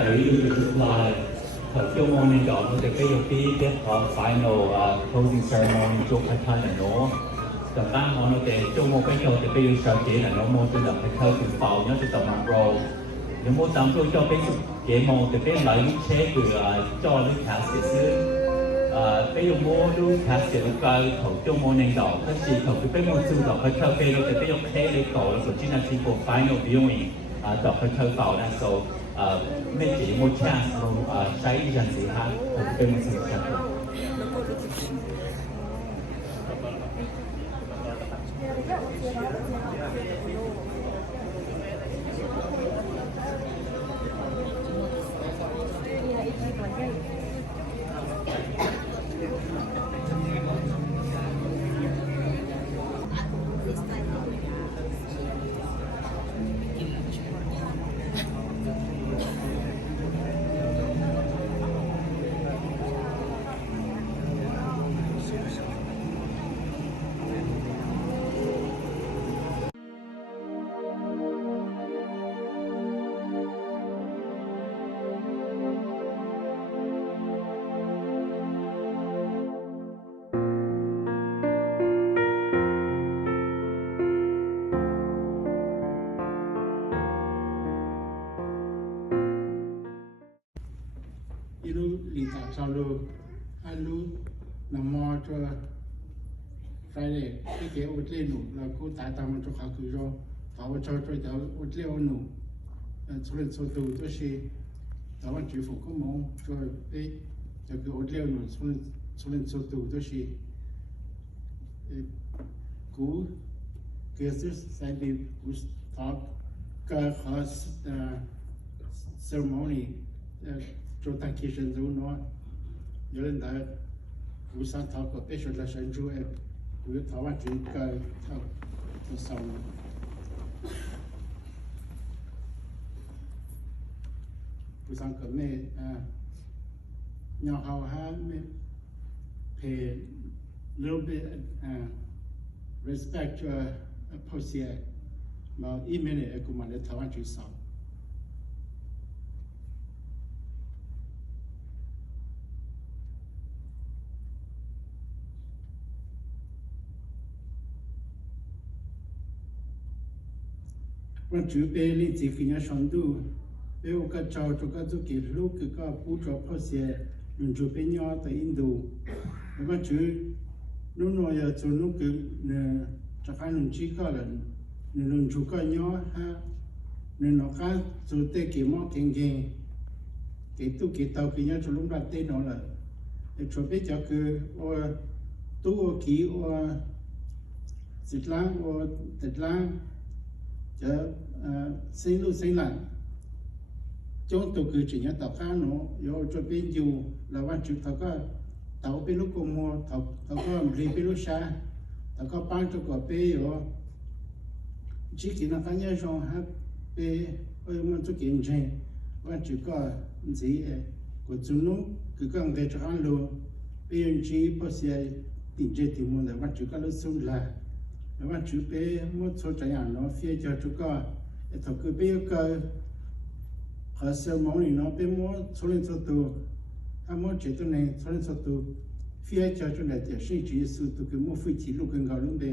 tại vì là thời trong môn nên chọn thì cái yêu phí cái họ final closing ceremony chụp hai thân là nó tầm ba họ nói để trong một cái chỗ thì cái yêu sở chỉ là nó môn từ đợt hai thân từ phàu nó từ tầm hàng rô nếu muốn tạm tôi cho cái cái môn thì cái lấy chế từ cho cái casket cái yêu môn luôn casket lúc cái thầu trong môn nên chọn cái gì thầu cái môn từ đợt hai thân cái lúc cái yêu cái lấy tổ là số chín là chỉ của final viewing đợt hai thân phàu là sốไม่chỉ một chance ใช้ยันสีฮะผมเป็นมันสิ่งที่alu namo cho Friday cái outlet nụ là cô tại tạm cho khách cứ rồi thảo cho cháu outlet nụ cho nên số đầu tôi sẽ thảo anh chịu phục có mong cho cái outlet nụ cho nên số đầu tôi sẽ cú cái sự sai đi cú thảo cái khas ceremony cho tăng kỳ sinh dù nó nhớ lên đó cú sáng thảo có biết là sinh chú em cú thảo anh chỉ cái thảo sau cú sáng có mẹ nhỏ hào ha mẹ pay little bit respect cho Phauj Sia mà email này cũng mà để thảo anh chỉ sauวันจุเปลินจีกินยาชนดูเปโอกาเจ้าจุกาจุกิลูกก็ผู้จบPhauj Siaลุนจุเปญยอแต่อินดูวันจุนู่นว่าจุนุกเนี่ยจากการลุนจีก็เลยลุนจุก็ยอฮะเนี่ยนอกจากจุเตกิมอเก่งเก่งเกตุกิเตากินยาจุลุงรัตเตนอละจุเปจะคือว่าตู้กีว่าสิทธิ์ล้างว่าติดล้างจะsinh lưu sinh lại trong tổ cứ chỉ nhớ tàu cá nó rồi cho bên dù là quan chức tàu có tàu bên lúc cùng mua tàu có rì bên lúc xa tàu có bán cho quả bê rồi chỉ khi nào cá nhân trong hát bê ơi muốn cho kiện gì quan chức có gì của chúng nó cứ cần để cho ăn luôn bên chỉ Phauj Sia tìm chơi tìm mua là quan chức có lúc xuống làวันจุเป้มดโซจายานเนาะเฟียจะจุก็ถ้าคือเป้ก็ขอเสริมมองนี่เนาะเป้มดโซลินโซตูถ้ามดเจตุในโซลินโซตูเฟียจะจุในแต่สิ่งที่สุดตัวคือมดฟิจิลูกกันกาลุงเบ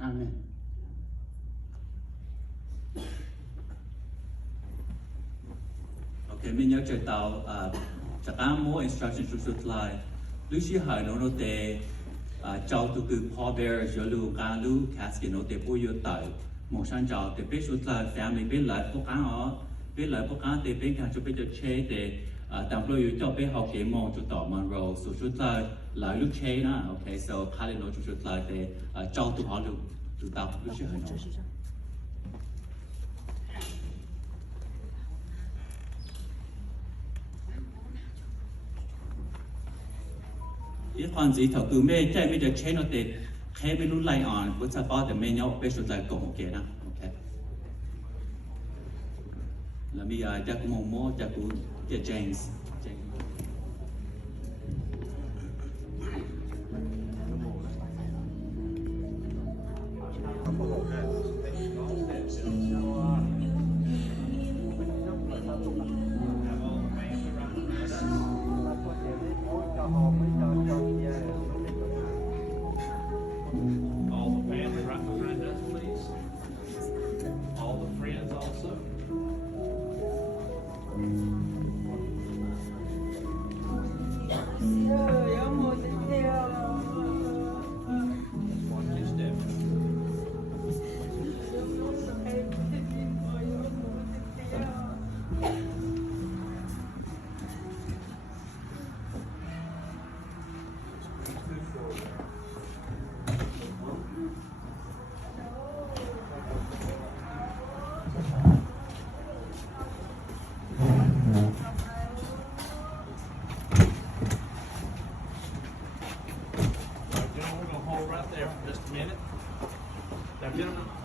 อาเมนโอเคmình nhớ chơi tàuจากการโม่ instruction สุดๆเลยลูกชี้หายโนเตcháu tụi cứ pallbearer cho lu cá lu casket nó để bôi vô tàu một sáng cháu để biết chút là family biết lại phố cá họ biết lại phố cá để biết cả cho biết cho chế để tạm lúc cho biết học cái môn cho tỏ màn rồi số chút là lại lúc chế na ok so khai lên nó chút là để cháu tụi họ lu tụi tao lúc chơi nó ít khoản gì thầu cứ mê chạy bây giờ chế nó để khai bên lúc lại on với sao bao để mê nhau bây giờ lại cùng một kia na ok là bây giờ chắc cũng mong muốn chắc cũng cái James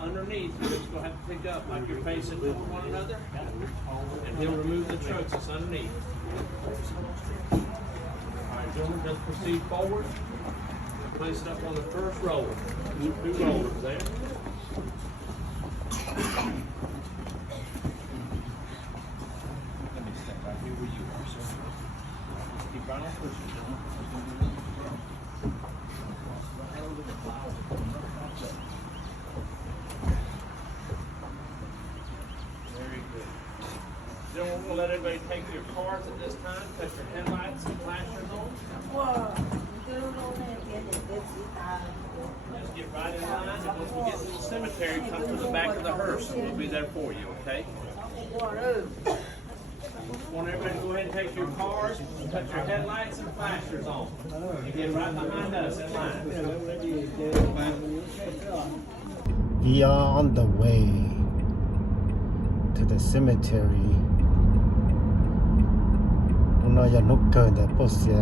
Underneath, you're just going to have to pick up like you're facing toward one another, and he'll remove the trucks that's underneath. All right, gentlemen, just proceed forward. Place it up on the first roller. Two rollers there. Let me step right here where you are, sir. Keep right on pushing, gentlemen. Right over the plow. Then we're going to let everybody take their cars at this time, cut your headlights and flashers on. Just get right in line, and once we get to the cemetery, come to the back of the hearse, and we'll be there for you, okay? I want everybody to go ahead and take your cars, cut your headlights and flashers on, and get right behind us in line. We are on the way to the cemetery. Nó giờ nút cờ để Phauj Sia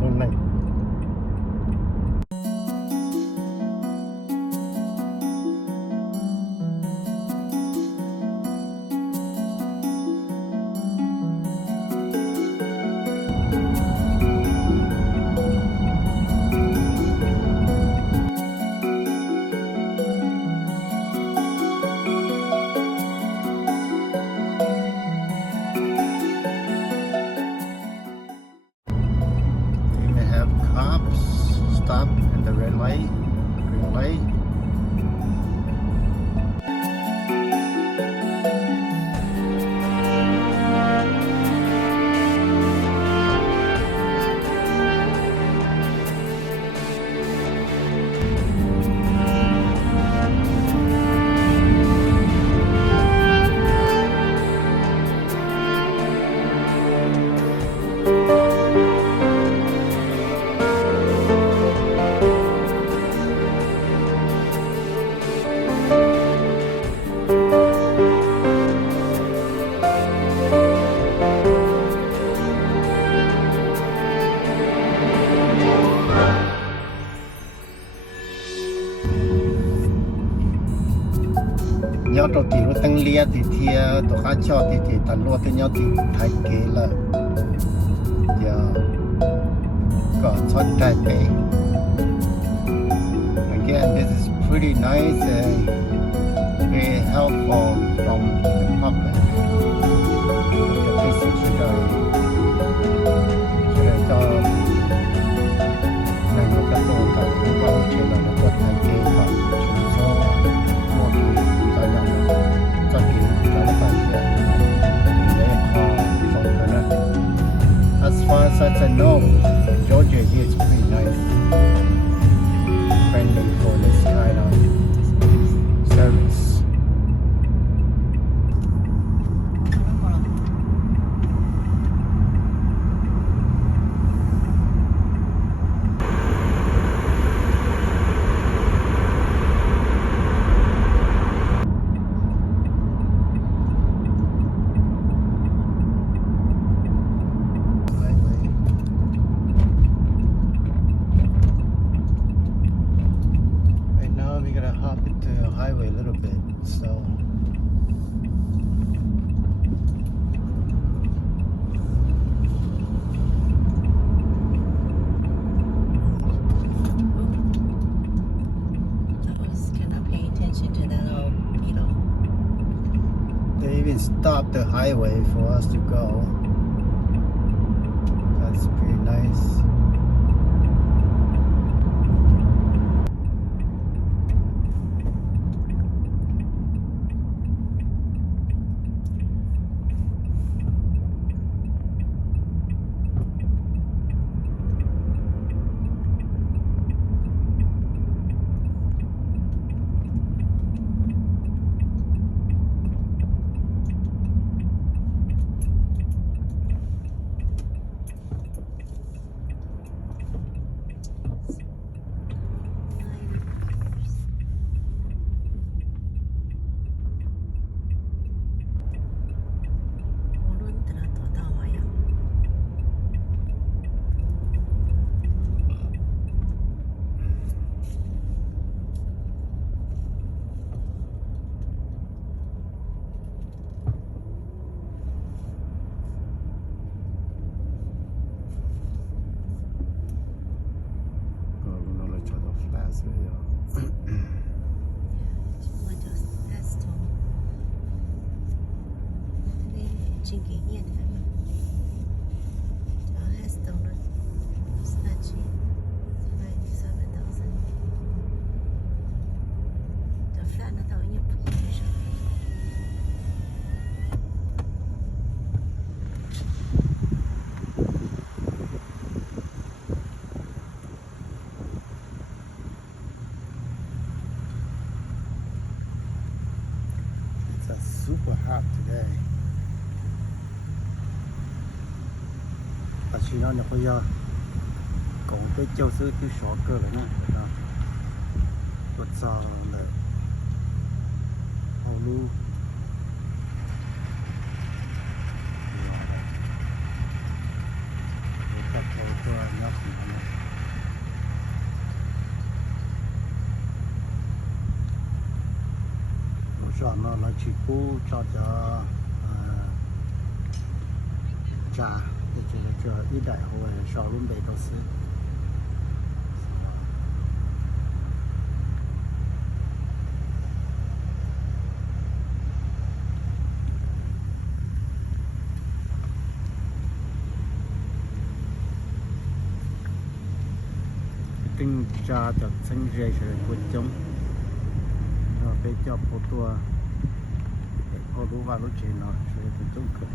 hôm nay. Stop in the red light, green light. Nhau đầu tiên nó tăng lia thì tổ khá cho thì tận luôn thì nhau thì thay kế là giờ có chọn trái bể. Again, this is pretty nice and very helpful from the public. The visit cho này nó các tổ cả cũng vào trên là nó có thay kế và chúng số một cái as far as I know, Georgia here is pretty nice, friendly for this kind of service. Highway a little bit, so cannot pay attention to that little beetle. they even stopped the highway for us to go. That's pretty nice. 先给叶台嘛，这还是到了37,000 这饭的到也不便宜。It's super hot today. 但是呢，你会要讲对就是对小个了呢，对吧？我早了，好路。我头个要什么呢？我说呢，来去补找着家，这一代后的小轮北都是。tinh cha cho sinh ra sẽ quân chống rồi bây giờ phố tua để có lúa vào lúa chế nó sẽ quân chống cực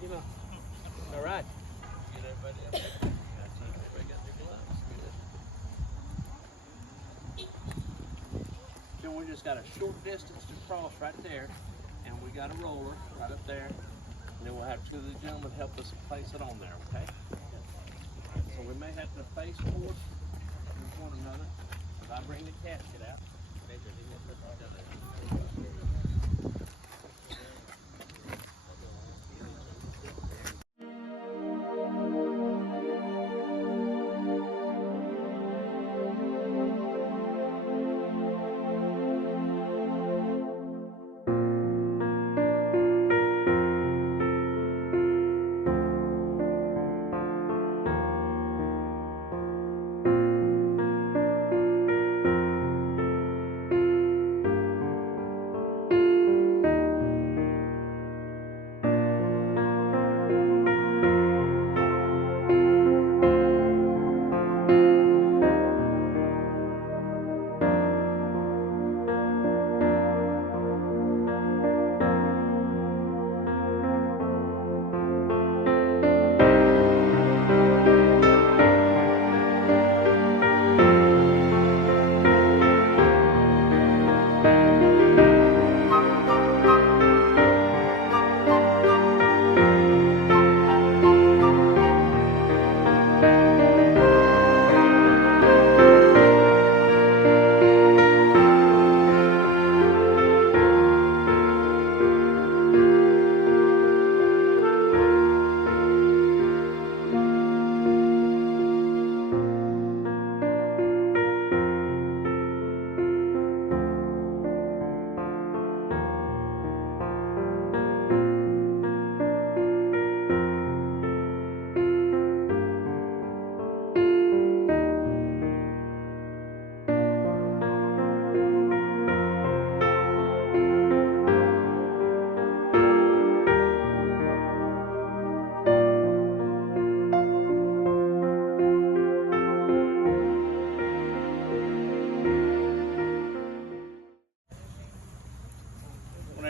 You know. All right. Get everybody up there. Everybody got their gloves. Good. So we just got a short distance to cross right there, and we got a roller right up there. And then we'll have two of the gentlemen help us place it on there, okay? So we may have to face forward with one another. If I bring the casket out,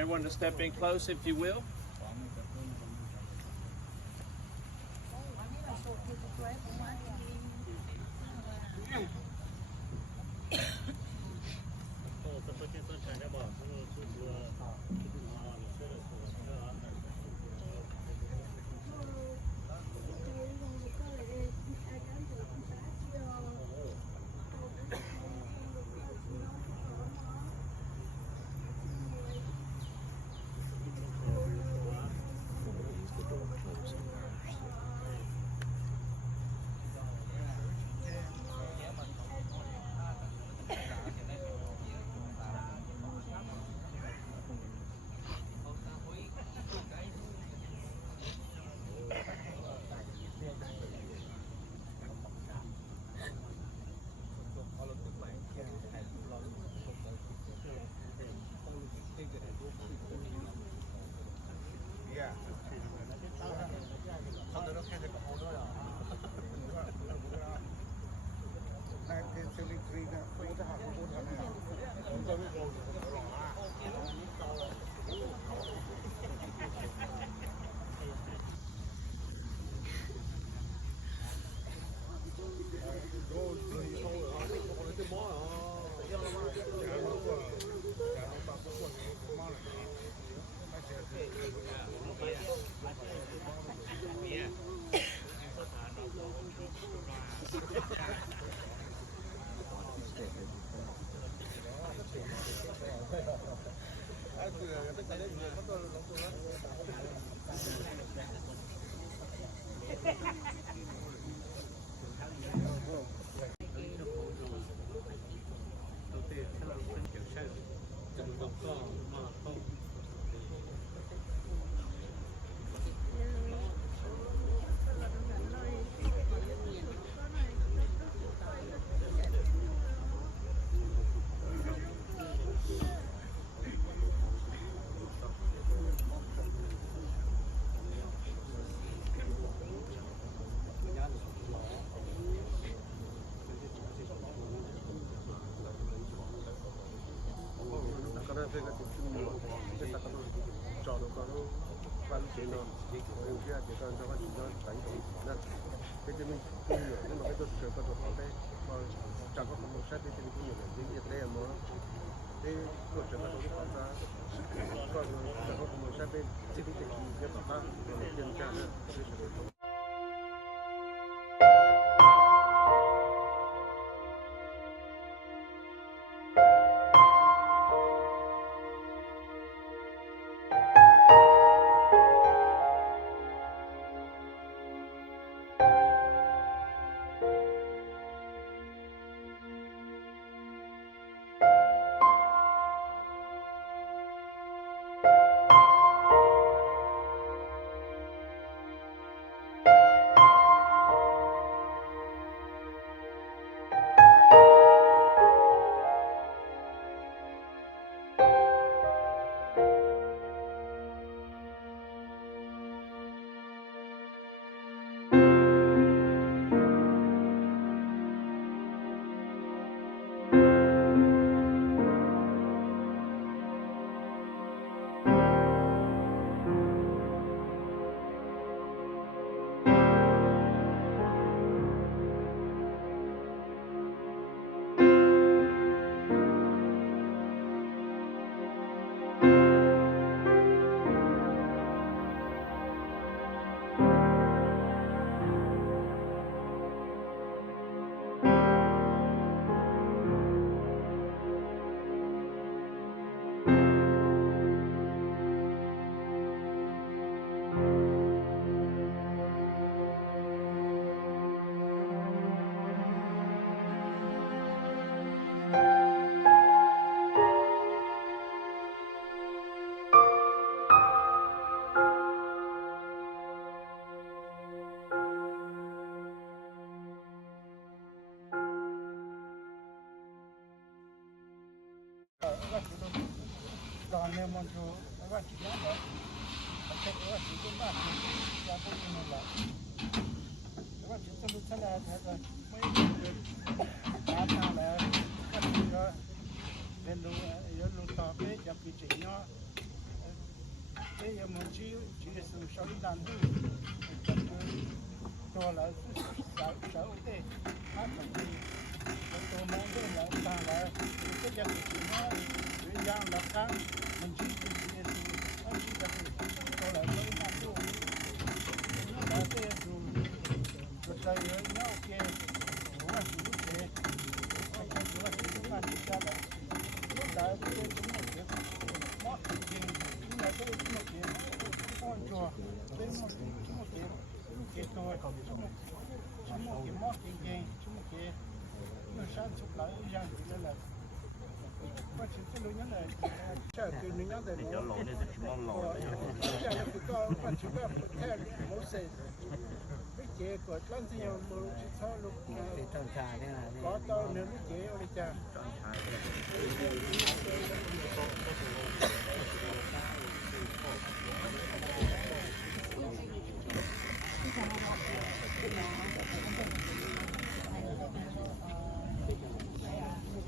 everyone to step in close, if you will. Tôi là cái dân nó người dân lập cán mình chỉ cần cái gì nó chỉ cần tôi lại mới làm luôn nó đã cái dùng cái tay nó ok nó là chủ đề nó là chủ là chúng ta là nó đã cái chúng nó cái nó thì chúng là cái chúng nó cái con chùa cái nó cái tôi còn chúng nó cái mót cái chúng nó cái nó sáng chụp lại dân thì là quá trình cái lối nhắn này chờ từ lối nhắn này nó lỗi này thì mong lỗi giờ là cứ có quá trình cái theo mẫu xe cái chế của lăn thì nhiều mẫu chỉ sau lúc có tao nếu cái chế ở đây cha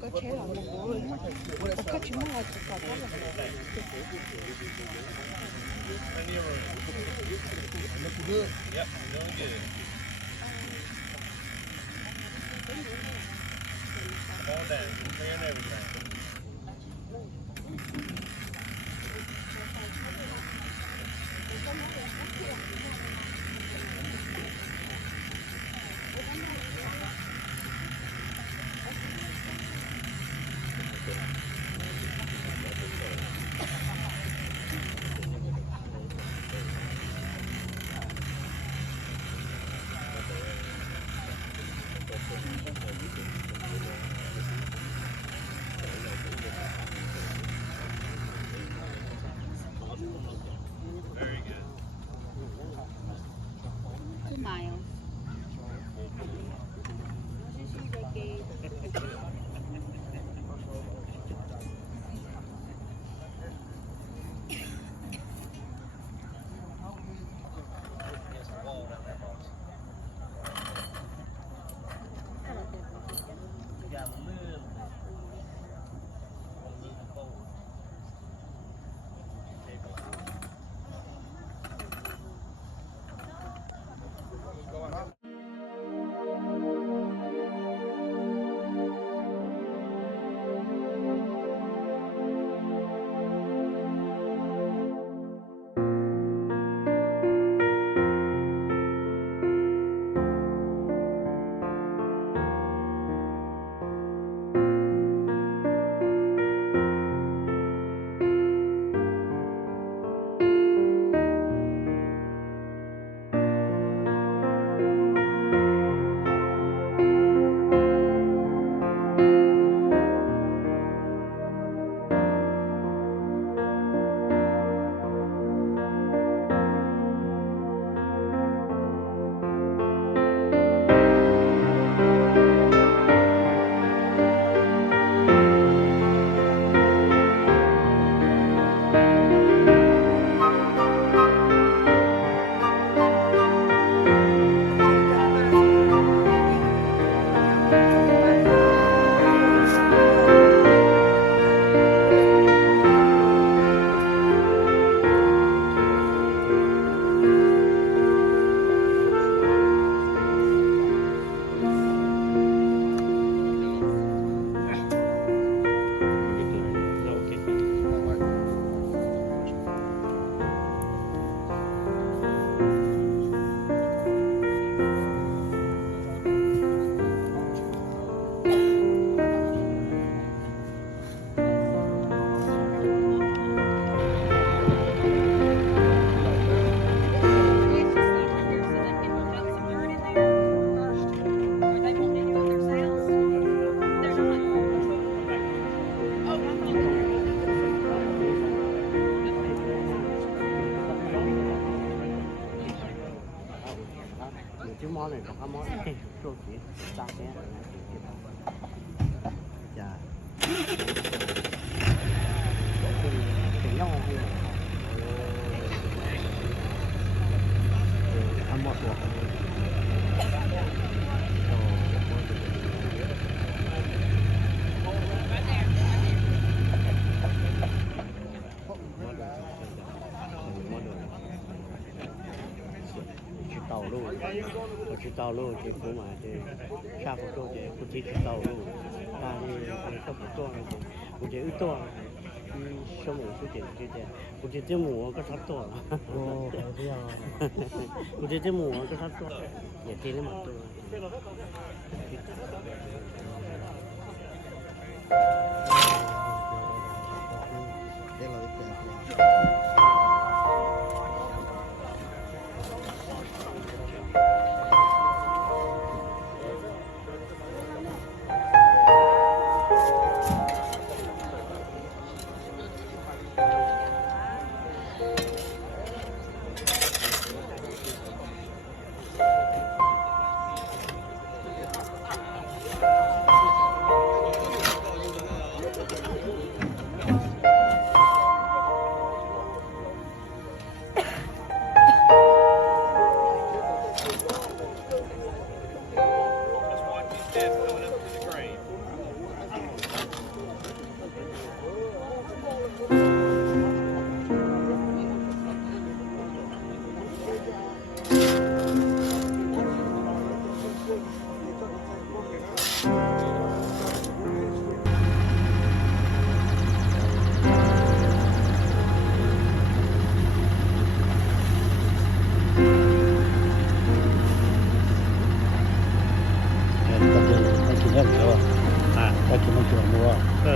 có chế là một cái chúng là chỉ có cái Yep, doing good. Come on down, clearing everything. Very good. 2 miles. món này có các món trộn chỉ sang cái chà thì nhau hay là ăn một được tàu luôn có chỉ tàu luôn chỉ cũng mà chỉ sao cũng tôi chỉ cũng chỉ tàu luôn ta đi không có to này cũng chỉ ít to số một số tiền cũng chỉ mùa có thắt to cũng chỉ mùa có thắt to để tiền nó mặc to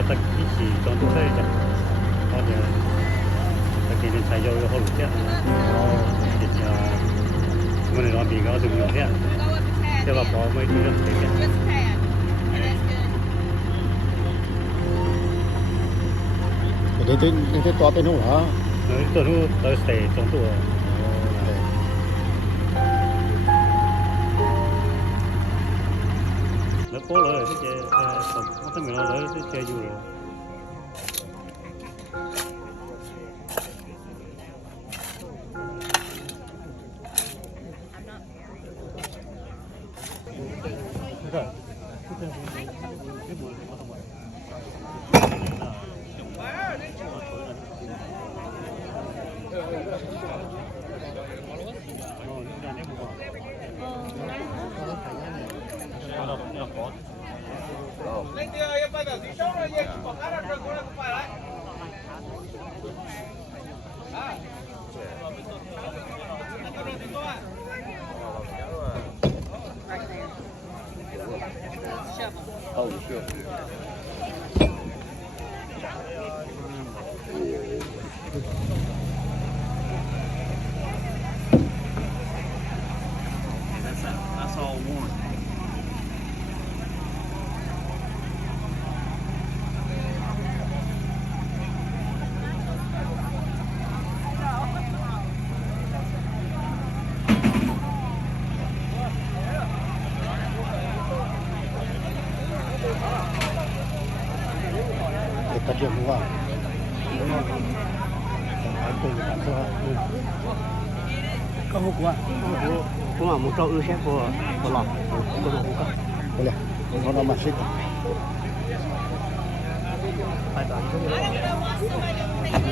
ta chỉ trong tôi thấy chắc có thể ta chỉ nên xài dầu hỗ trợ thì mình làm gì có dùng nhiều thế thế mà bỏ mấy thứ thế kia để to bên hông hả tôi nu tôi sẽ trong tôi nó cố rồi cái cái mình nói cái chơi vui rồi Lên kia em bây giờ tí sốt rồi gì bỏ cá ra rồi cũng không phải đấy. Oh, sure. That's all one. để tập luyện vào có hút quá cũng là một trâu ưu xét của lọt của đồ hút đây này nó mà xích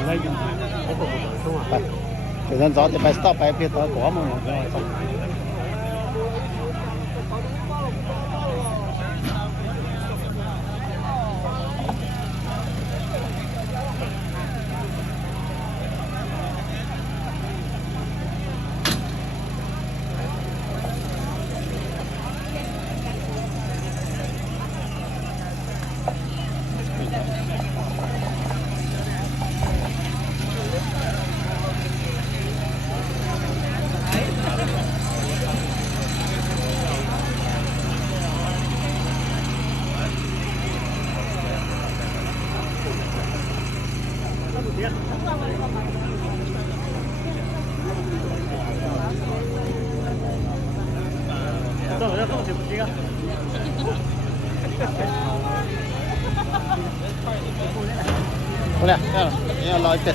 lấy dùng cái bộ đúng không thời gian gió thì phải stop phải biết có mà boleh ya lo itu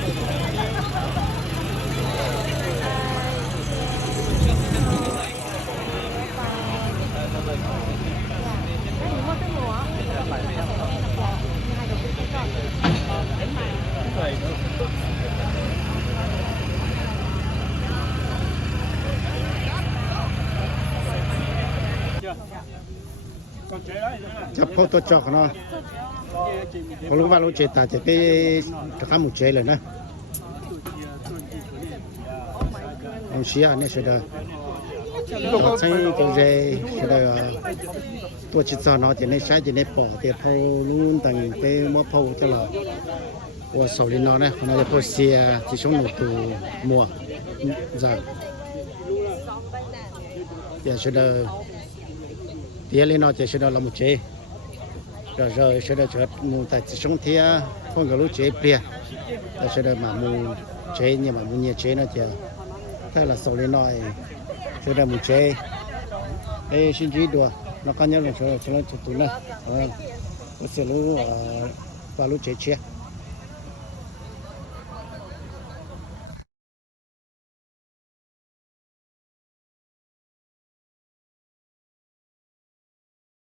chấp phô tô chọc nó có lúc vào lúc chế ta chế cái các một chế rồi nè ông xía này sẽ được thấy cái gì sẽ được tôi chỉ cho nó thì nên sai thì nên bỏ thì phô luôn tầng cái móp phô cho là của sầu đi nó này nó phô xia chỉ xuống một từ mùa giờ thì sẽ được thì lên nó chỉ sẽ được là một chế rồi sẽ được chợt mù tại chỉ xuống thì con cái lúa chế bia rồi sẽ được mà mù chế nhưng mà mù nhiều chế nó chỉ thế là sầu lên nó sẽ được một chế cái xin chỉ đùa nó có nhớ là cho nó tụi nó có sẽ lúa và lúa chế